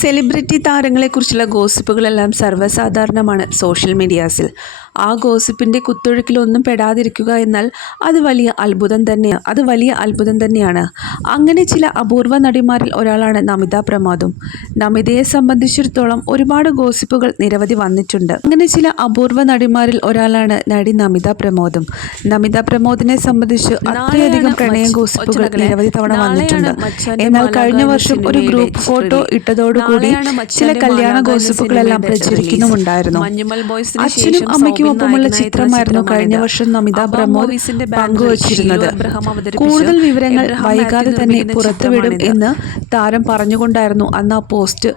Celebrity താരങ്ങളെക്കുറിച്ചുള്ള ഗോസിപ്പുകളെല്ലാം സർവസാധാരണമാണ് social മീഡിയാസിൽ. ആ ഗോസിപ്പിന്റെ കുത്തൊഴുക്കിലൊന്നും പെടാതിരിക്കുക എന്നാൽ അത് വലിയ അത്ഭുതം തന്നെയാണ് അത് വലിയ അത്ഭുതം തന്നെയാണ്. അങ്ങനെ ചില അപൂർവ നടിമാരിൽ ഒരാളാണ് നമിത പ്രമോദും. നമിതയെ സംബന്ധിച്ചിടത്തോളം ഒരുപാട് ഗോസിപ്പുകൾ നിരവധി വന്നിട്ടുണ്ട്. അങ്ങനെ ചില അപൂർവ നടിമാരിൽ ഒരാളാണ് നടി നമിത പ്രമോദും. നമിത പ്രമോദിനെ സംബന്ധിച്ച് അത്രയധികം പ്രണയ ഗോസിപ്പുകൾ നിരവധി തവണ വന്നിട്ടുണ്ട്. എന്നാൽ കഴിഞ്ഞ വർഷം ഒരു ഗ്രൂപ്പ് ഫോട്ടോ ഇട്ടതോടുകൂടി ചില കല്യാണ ഗോസിപ്പുകളെല്ലാം പ്രചരിക്കുന്നുമുണ്ടായിരുന്നു. അച്ഛനും അമ്മയ്ക്കും ഒപ്പമുള്ള ചിത്രമായിരുന്നു കഴിഞ്ഞ വർഷം നമിത പ്രമോദ് പങ്കുവച്ചിരുന്നത്. കൂടുതൽ വിവരങ്ങൾ വൈകാതെ തന്നെ പുറത്തുവിടും എന്ന് താരം പറഞ്ഞുകൊണ്ടായിരുന്നു അന്ന് ആ പോസ്റ്റ്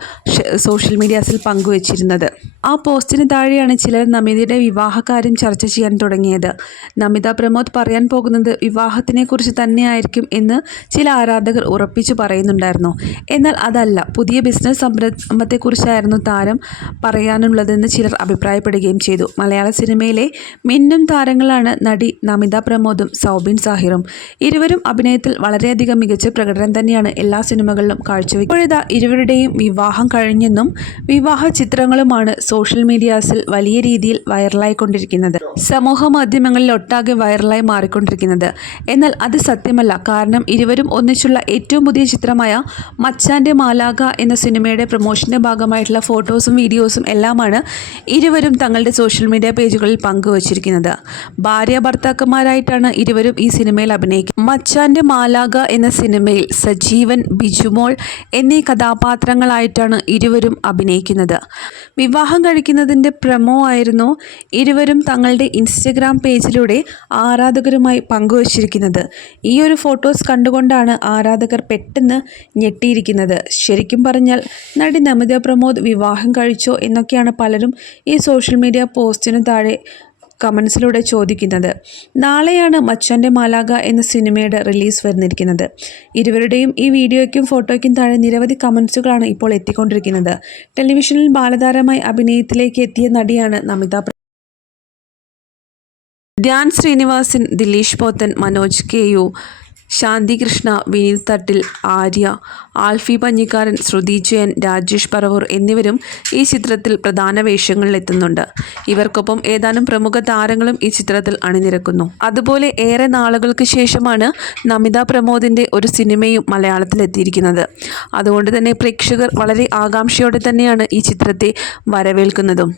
സോഷ്യൽ മീഡിയാസിൽ പങ്കുവച്ചിരുന്നത്. ആ പോസ്റ്റിന് താഴെയാണ് ചിലർ നമിതയുടെ വിവാഹകാര്യം ചർച്ച ചെയ്യാൻ തുടങ്ങിയത്. നമിത പ്രമോദ് പറയാൻ പോകുന്നത് വിവാഹത്തിനെക്കുറിച്ച് തന്നെയായിരിക്കും എന്ന് ചില ആരാധകർ ഉറപ്പിച്ചു പറയുന്നുണ്ടായിരുന്നു. എന്നാൽ അതല്ല പുതിയ ബിസിനസ് സംരംഭത്തെക്കുറിച്ചായിരുന്നു താരം പറയാനുള്ളതെന്ന് ചിലർ അഭിപ്രായപ്പെടുകയും ചെയ്തു. മലയാള സിനിമയിലെ മിന്നും താരങ്ങളാണ് നടി നമിത പ്രമോദും സൗബിൻ സാഹിറും. ഇരുവരും അഭിനയത്തിൽ വളരെയധികം മികച്ച പ്രകടനം തന്നെയാണ് എല്ലാ സിനിമകളിലും കാഴ്ചവെക്കുന്നത് ഇപ്പോഴിതാ ഇരുവരുടെയും വിവാഹം കഴിഞ്ഞെന്നും വിവാഹ ചിത്രങ്ങളുമാണ് സോഷ്യൽ മീഡിയാസിൽ വലിയ രീതിയിൽ വൈറലായിക്കൊണ്ടിരിക്കുന്നത്. സമൂഹ മാധ്യമങ്ങളിൽ ഒട്ടാകെ വൈറലായി മാറിക്കൊണ്ടിരിക്കുന്നത്. എന്നാൽ അത് സത്യമല്ല. കാരണം ഇരുവരും ഒന്നിച്ചുള്ള ഏറ്റവും പുതിയ ചിത്രമായ മച്ചാന്റെ മാലാക എന്ന സിനിമയുടെ പ്രൊമോഷന്റെ ഭാഗമായിട്ടുള്ള ഫോട്ടോസും വീഡിയോസും എല്ലാമാണ് ഇരുവരും തങ്ങളുടെ സോഷ്യൽ മീഡിയ പേജുകളിൽ പങ്കുവച്ചിരിക്കുന്നത്. ഭാര്യ ഭർത്താക്കന്മാരായിട്ടാണ് ഇരുവരും ഈ സിനിമയിൽ അഭിനയിക്കുന്നത്. മച്ചാന്റെ മാലാഗ എന്ന സിനിമയിൽ സജീവൻ ബിജുമോൾ എന്നീ കഥാപാത്രങ്ങളായിട്ടാണ് ഇരുവരും അഭിനയിക്കുന്നത്. വിവാഹം കഴിക്കുന്നതിന്റെ പ്രമോ ആയിരുന്നു ഇരുവരും തങ്ങളുടെ ഇൻസ്റ്റഗ്രാം പേജിലൂടെ ആരാധകരുമായി പങ്കുവച്ചിരിക്കുന്നത്. ഈ ഒരു ഫോട്ടോസ് കണ്ടുകൊണ്ടാണ് ആരാധകർ പെട്ടെന്ന് ഞെട്ടിയിരിക്കുന്നത്. ശരിക്കും പറഞ്ഞാൽ നടി നമിത പ്രമോദ് വിവാഹം കഴിച്ചോ എന്നൊക്കെയാണ് പലരും ഈ സോഷ്യൽ മീഡിയ പോസ്റ്റിന് താഴെ കമൻസിലൂടെ ചോദിക്കുന്നത്. നാളെയാണ് മച്ചന്റെ മാലാക എന്ന സിനിമയുടെ റിലീസ് വരുന്നിരിക്കുന്നത്. ഇരുവരുടെയും ഈ വീഡിയോയ്ക്കും ഫോട്ടോയ്ക്കും താഴെ നിരവധി കമൻസുകളാണ് ഇപ്പോൾ എത്തിക്കൊണ്ടിരിക്കുന്നത്. ടെലിവിഷനിൽ ബാലതാരമായി അഭിനയത്തിലേക്ക് എത്തിയ നടിയാണ് നമിത ധ്യാൻ ശ്രീനിവാസൻ ദിലീഷ് പോത്തൻ മനോജ് കെ യു ശാന്തികൃഷ്ണ വിനീത് തട്ടിൽ ആര്യ ആൽഫി പഞ്ഞിക്കാരൻ ശ്രുതി ജയൻ രാജേഷ് പറവൂർ എന്നിവരും ഈ ചിത്രത്തിൽ പ്രധാന വേഷങ്ങളിലെത്തുന്നുണ്ട് ഇവർക്കൊപ്പം ഏതാനും പ്രമുഖ താരങ്ങളും ഈ ചിത്രത്തിൽ അണിനിരക്കുന്നു. അതുപോലെ ഏറെ നാളുകൾക്ക് ശേഷമാണ് നമിത പ്രമോദിന്റെ ഒരു സിനിമയും മലയാളത്തിലെത്തിയിരിക്കുന്നത് അതുകൊണ്ട് തന്നെ പ്രേക്ഷകർ വളരെ ആകാംക്ഷയോടെ തന്നെയാണ് ഈ ചിത്രത്തെ വരവേൽക്കുന്നതും.